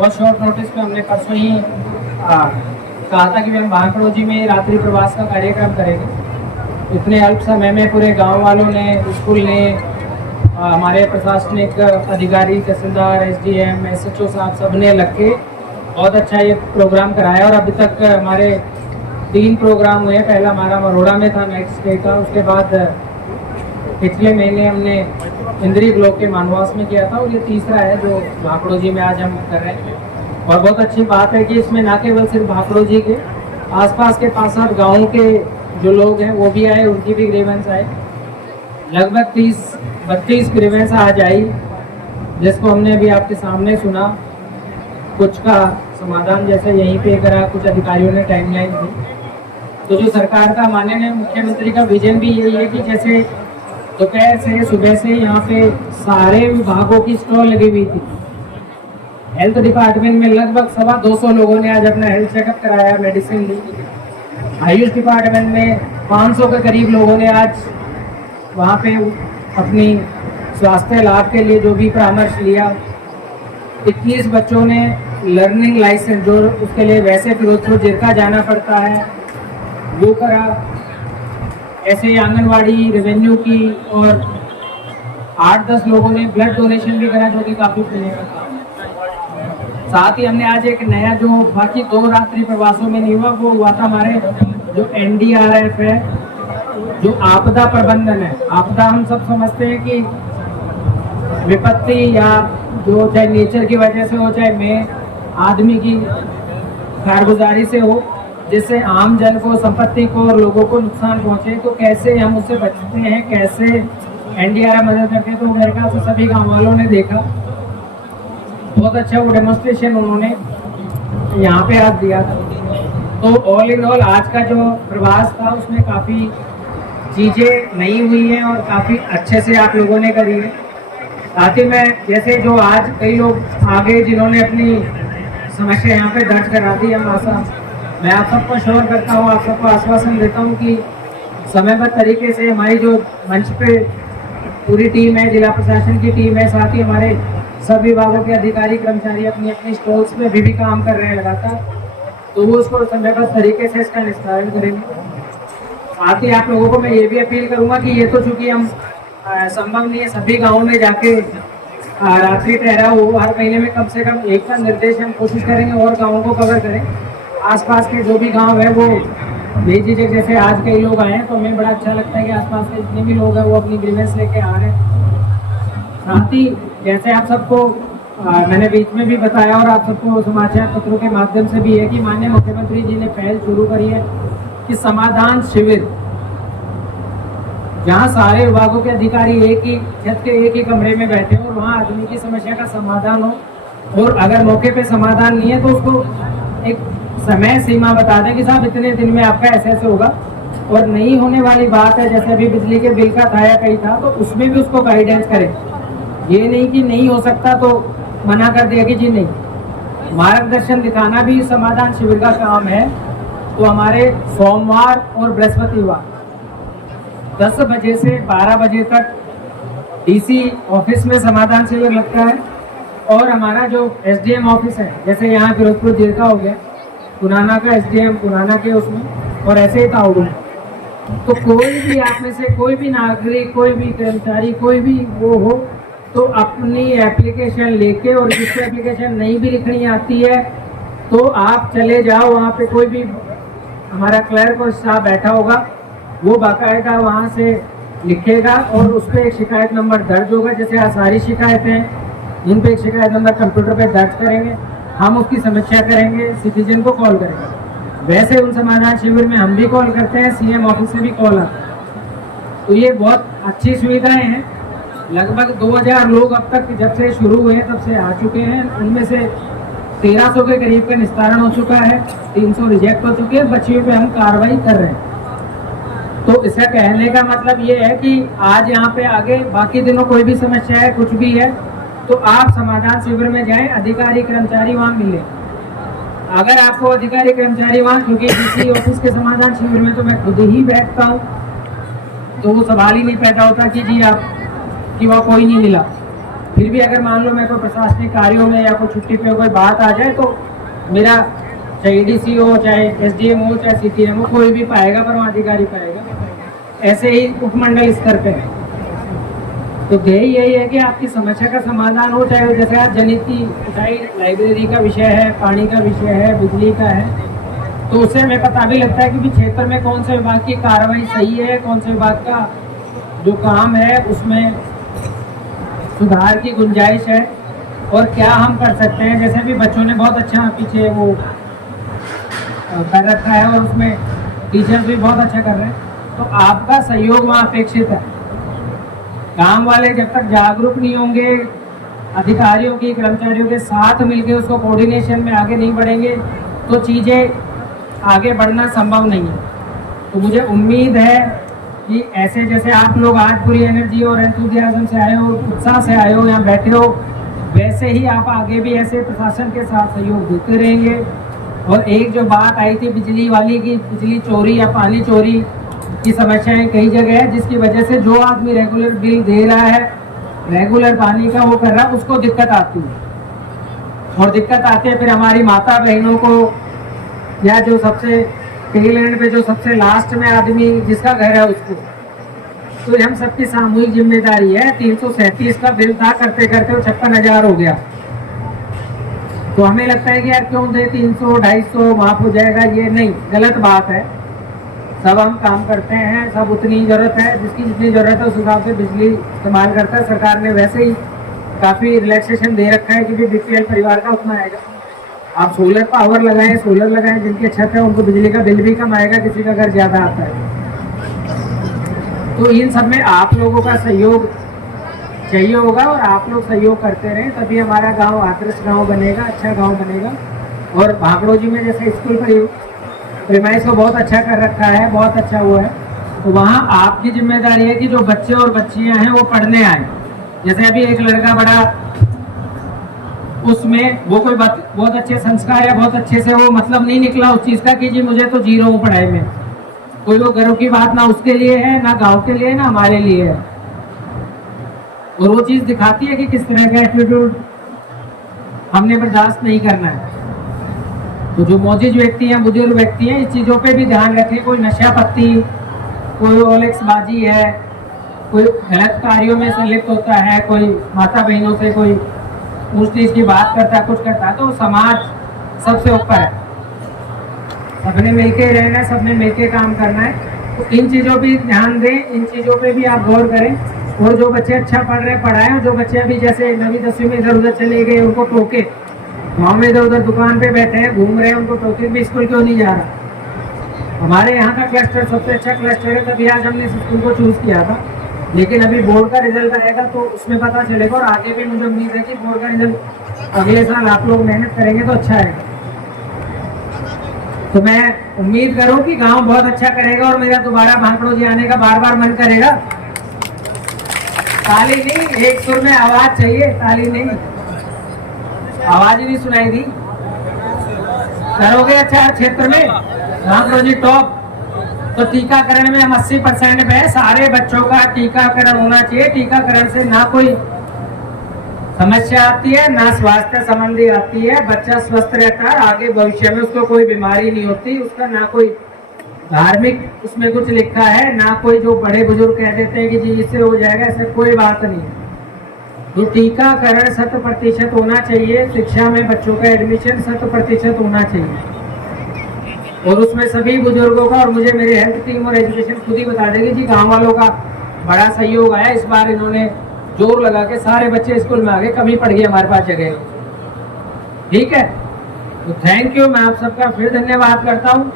बहुत short notice पे हमने परसों ही कहा था कि हम भाखड़ोजी में रात्रि प्रवास का कार्यक्रम करेंगे। इतने अल्प समय में पूरे गांव वालों ने, स्कूल ने, हमारे प्रशासनिक अधिकारी, तहसीलदार, एसडीएम, एसएचओ साहब सब ने लग के बहुत अच्छा ये प्रोग्राम कराया। और अभी तक हमारे 3 प्रोग्राम हुए। पहला हमारा मरोड़ा में था, नेक्स्ट डे का। उसके बाद पिछले महीने हमने इंद्री ब्लॉक के मानवास में किया था, और ये तीसरा है जो भाखड़ोजी में आज हम कर रहे हैं। और बहुत अच्छी बात है कि इसमें ना केवल सिर्फ भाखड़ोजी के, आसपास के 5-7 गाँव के जो लोग हैं वो भी आए, उनकी भी ग्रीवेंस आए। लगभग 30-32 ग्रीवेंस आज आई, जिसको हमने अभी आपके सामने सुना। कुछ का समाधान जैसे यहीं पे करा, कुछ अधिकारियों ने टाइमलाइन दी। तो जो सरकार का, माननीय मुख्यमंत्री का विजन भी यही है कि जैसे दोपहर से, सुबह से यहाँ पे सारे विभागों की स्टॉल लगी हुई थी। हेल्थ डिपार्टमेंट में लगभग 225 लोगों ने आज अपना हेल्थ चेकअप कराया, मेडिसिन ली। आयुष डिपार्टमेंट में 500 के करीब लोगों ने आज वहाँ पे अपनी स्वास्थ्य लाभ के लिए जो भी परामर्श लिया। 21 बच्चों ने लर्निंग लाइसेंस, जो उसके लिए वैसे फिरोजपुर जिरका जाना पड़ता है, वो करा। ऐसे ही आंगनवाड़ी, रेवेन्यू की, और 8-10 लोगों ने ब्लड डोनेशन भी करा, जो कि काफ़ी पुण्य का काम है। साथ ही हमने आज एक नया, जो बाकी 2 रात्रि प्रवासों में नहीं हुआ, वो हुआ था हमारे जो NDRF है, जो आपदा प्रबंधन है। आपदा हम सब समझते हैं कि विपत्ति, या जो चाहे नेचर की वजह से हो, चाहे आदमी की कारगुजारी से हो, जिससे आम जन को, संपत्ति को और लोगों को नुकसान पहुंचे, तो कैसे हम उससे बचते हैं, कैसे NDRF मदद करते हैं। तो मेरे ख्याल से सभी गाँव वालों ने देखा, बहुत अच्छा वो डेमोन्स्ट्रेशन उन्होंने यहाँ पे आज दिया था। तो ऑल इन ऑल आज का जो प्रवास था उसमें काफ़ी चीज़ें नई हुई हैं और काफ़ी अच्छे से आप लोगों ने करी है। साथ ही मैं, जैसे जो आज कई लोग आगे जिन्होंने अपनी समस्या यहाँ पे दर्ज करा दी, हम आशा, मैं आप सबको श्योर करता हूँ, आप सबको आश्वासन देता हूँ कि समयबद्ध तरीके से हमारी जो मंच पे पूरी टीम है, जिला प्रशासन की टीम है, साथ ही हमारे सब विभागों के अधिकारी, कर्मचारी अपनी अपनी स्टॉल्स में भी काम कर रहे हैं लगातार, तो वो उसको समयबद्ध तरीके से इसका निस्तारण करेंगे। साथ ही आप लोगों को मैं ये भी अपील करूँगा कि ये तो चूँकि हम संभव नहीं है सभी गाँवों में जाके रात्रि ठहराव हो, हर महीने में कम से कम एक का निर्देश हम कोशिश करेंगे और गाँवों को कवर करें। आसपास के जो भी गांव है वो बेझिझक, जैसे आज कई लोग आए हैं, तो हमें बड़ा अच्छा लगता है कि आसपास के जितने भी लोग हैं वो अपनी ग्रीवेंस लेके आ रहे हैं। साथ ही जैसे आप सबको मैंने बीच में भी बताया, और आप सबको समाचार पत्रों के माध्यम से भी है कि माननीय मुख्यमंत्री जी ने पहल शुरू करी है कि समाधान शिविर, जहाँ सारे विभागों के अधिकारी एक ही छत के एक ही कमरे में बैठे हो और वहाँ आदमी की समस्या का समाधान हो, और अगर मौके पे समाधान नहीं है तो उसको एक समय सीमा बता दें कि साहब इतने दिन में आपका ऐसे होगा। और नहीं होने वाली बात है, जैसे अभी बिजली के बिल का था या कहीं था, तो उसमें भी उसको गाइडेंस करें। ये नहीं कि नहीं हो सकता तो मना कर दिया कि जी नहीं, मार्गदर्शन दिखाना भी समाधान शिविर का काम है। तो हमारे सोमवार और बृहस्पतिवार 10 बजे से 12 बजे तक DC ऑफिस में समाधान शिविर लगता है, और हमारा जो SDM ऑफिस है, जैसे यहाँ फिरोजपुर जिरका हो गया, पुराना का SDM पुराना के उसमें, और ऐसे ही ताउडू। तो कोई भी आप में से कोई भी नागरिक, कोई भी कर्मचारी, कोई भी वो हो, तो अपनी एप्लीकेशन लेके, और जिसको एप्लीकेशन नहीं भी लिखनी आती है तो आप चले जाओ, वहाँ पे कोई भी हमारा क्लर्क और स्टाफ बैठा होगा, वो बाकायदा वहाँ से लिखेगा, और उस पर एक शिकायत नंबर दर्ज होगा। जैसे आज सारी शिकायतें जिन पे एक शिकायत नंबर कंप्यूटर पे दर्ज करेंगे, हम उसकी समीक्षा करेंगे, सिटीजन को कॉल करेंगे। वैसे उन समाधान शिविर में हम भी कॉल करते हैं, CM ऑफिस से भी कॉल आता है। तो ये बहुत अच्छी सुविधाएं हैं। लगभग 2000 लोग अब तक जब से शुरू हुए तब से आ चुके हैं, उनमें से 1300 के करीब का निस्तारण हो चुका है, 300 रिजेक्ट हो चुके हैं, बच्चियों पे हम कार्रवाई कर रहे हैं। तो इसका कहने का मतलब ये है कि आज यहाँ पे आगे बाकी दिनों कोई भी समस्या है, कुछ भी है, तो आप समाधान शिविर में जाएं, अधिकारी कर्मचारी वहाँ मिले। अगर आपको अधिकारी कर्मचारी वहाँ, क्योंकि DC ऑफिस के समाधान शिविर में तो मैं खुद ही बैठता हूँ, तो वो सवाल ही नहीं पैदा होता कि जी आप कि वहाँ कोई नहीं मिला। फिर भी अगर मान लो मैं कोई प्रशासनिक कार्यों में या कोई छुट्टी पे कोई बात आ जाए तो मेरा चाहे EDC हो, चाहे SDM हो, चाहे CTM हो, कोई भी पाएगा, परमाधिकारी पाएगा। ऐसे ही उपमंडल स्तर पे है। तो ध्येय यही है कि आपकी समस्या का समाधान हो, चाहे जैसे आज जनित की उठाई लाइब्रेरी का विषय है, पानी का विषय है, बिजली का है, तो उससे हमें पता भी लगता है कि भी क्षेत्र में कौन से विभाग की कार्रवाई सही है, कौन से विभाग का जो काम है उसमें सुधार की गुंजाइश है और क्या हम कर सकते हैं। जैसे भी बच्चों ने बहुत अच्छा पीछे वो कर रखा है और उसमें टीचर्स भी बहुत अच्छा कर रहे हैं, तो आपका सहयोग वहाँ अपेक्षित है। काम वाले जब तक जागरूक नहीं होंगे, अधिकारियों की, कर्मचारियों के साथ मिलकर उसको कोऑर्डिनेशन में आगे नहीं बढ़ेंगे, तो चीज़ें आगे बढ़ना संभव नहीं है। तो मुझे उम्मीद है कि ऐसे जैसे आप लोग आज पूरी एनर्जी और एंथुसियाज्म से आए हो, उत्साह से आए हो, यहाँ बैठे हो, वैसे ही आप आगे भी ऐसे प्रशासन के साथ सहयोग देते रहेंगे। और एक जो बात आई थी बिजली वाली की, बिजली चोरी या पानी चोरी की समस्याएं कई जगह है, जिसकी वजह से जो आदमी रेगुलर बिल दे रहा है, रेगुलर पानी का वो कर रहा है, उसको दिक्कत आती है। और दिक्कत आती है फिर हमारी माता बहनों को, या जो सबसे टेल एंड पे जो सबसे लास्ट में आदमी जिसका घर है उसको। तो हम सबकी सामूहिक जिम्मेदारी है। 337 का बिल था, करते करते वो 56,000 हो गया। तो हमें लगता है कि यार क्यों दे 300 250 माफ हो जाएगा, ये नहीं, गलत बात है। सब हम काम करते हैं, सब उतनी जरूरत है, जिसकी जितनी जरूरत है उस हिसाब से बिजली इस्तेमाल करता है। सरकार ने वैसे ही काफ़ी रिलैक्सेशन दे रखा है कि भी BPL परिवार का उतना आएगा। आप सोलर पावर लगाएं, सोलर लगाएं, जिनकी छत है उनको बिजली का बिल भी कम आएगा, किसी का घर ज़्यादा आता है। तो इन सब में आप लोगों का सहयोग चाहिए होगा और आप लोग सहयोग करते रहें, तभी हमारा गांव आदर्श गांव बनेगा, अच्छा गांव बनेगा। और भाखड़ो जी में जैसे स्कूल प्रीमाइस को बहुत अच्छा कर रखा है, बहुत अच्छा हुआ है, तो वहाँ आपकी जिम्मेदारी है कि जो बच्चे और बच्चियाँ हैं वो पढ़ने आए। जैसे अभी एक लड़का बड़ा, उसमें वो कोई बहुत अच्छे संस्कार है, बहुत अच्छे से वो मतलब नहीं निकला उस चीज़ का कि जी मुझे तो 0 हूँ पढ़ाई में। कोई वो घरों की बात ना उसके लिए है, ना गांव के लिए, ना हमारे लिए है। और वो चीज़ दिखाती है कि किस तरह का एटीट्यूड हमने बर्दाश्त नहीं करना है। तो जो मौजूद व्यक्ति हैं, बुजुर्ग व्यक्ति हैं, इस चीज़ों पे भी ध्यान रखें। कोई नशा पत्ती, कोई ओलेक्सबाजी है, कोई गलत कार्यों में संलिप्त होता है, कोई माता बहनों से कोई ऊंच नीच की बात करता है, कुछ करता है, तो समाज सबसे ऊपर है। सबने मिलके रहना है, सबने मिलके काम करना है। तो इन चीज़ों पे ध्यान दें, इन चीज़ों पे भी आप गौर करें। और जो बच्चे अच्छा पढ़ रहे हैं पढ़ाएं, और जो बच्चे अभी जैसे 9वीं 10वीं में इधर उधर चले गए उनको टोके, गाँव में इधर उधर दुकान पे बैठे हैं, घूम रहे हैं, उनको टोके भी स्कूल क्यों नहीं जा रहा। हमारे यहाँ का क्लस्टर सबसे अच्छा क्लस्टर है, तभी आज हमने इस स्कूल को चूज़ किया था। लेकिन अभी बोर्ड का रिजल्ट आएगा तो उसमें पता चलेगा, और आगे भी मुझे उम्मीद है कि बोर्ड का रिजल्ट अगले साल आप लोग मेहनत करेंगे तो अच्छा आएगा। तो मैं उम्मीद करूं कि गांव बहुत अच्छा करेगा और मेरा दोबारा भाखड़ो जी आने का बार बार मन करेगा। ताली नहीं, एक सुर में आवाज चाहिए, ताली नहीं, आवाज ही नहीं सुनाई दी। करोगे अच्छा क्षेत्र में भाखड़ो जी टॉप। तो टीकाकरण में हम 80% पे सारे बच्चों का टीकाकरण होना चाहिए। टीकाकरण से ना कोई समस्या आती है, ना स्वास्थ्य संबंधी आती है, बच्चा स्वस्थ रहता है, आगे भविष्य में उसको कोई बीमारी नहीं होती, उसका ना कोई धार्मिक उसमें कुछ लिखा है, ना कोई जो बड़े बुजुर्ग कह देते हैं कि जी इससे हो जाएगा, ऐसा कोई बात नहीं है। तो टीकाकरण 100% होना चाहिए। शिक्षा में बच्चों का एडमिशन 100% होना चाहिए, और उसमें सभी बुजुर्गों का, और मुझे मेरे हेल्थ टीम और एजुकेशन खुद ही बता देगी जी गाँव वालों का बड़ा सहयोग आया। इस बार इन्होंने जोर लगा के सारे बच्चे स्कूल में आ गए, कमी पड़ गई हमारे पास जगह। ठीक है, तो थैंक यू, मैं आप सबका फिर धन्यवाद करता हूँ।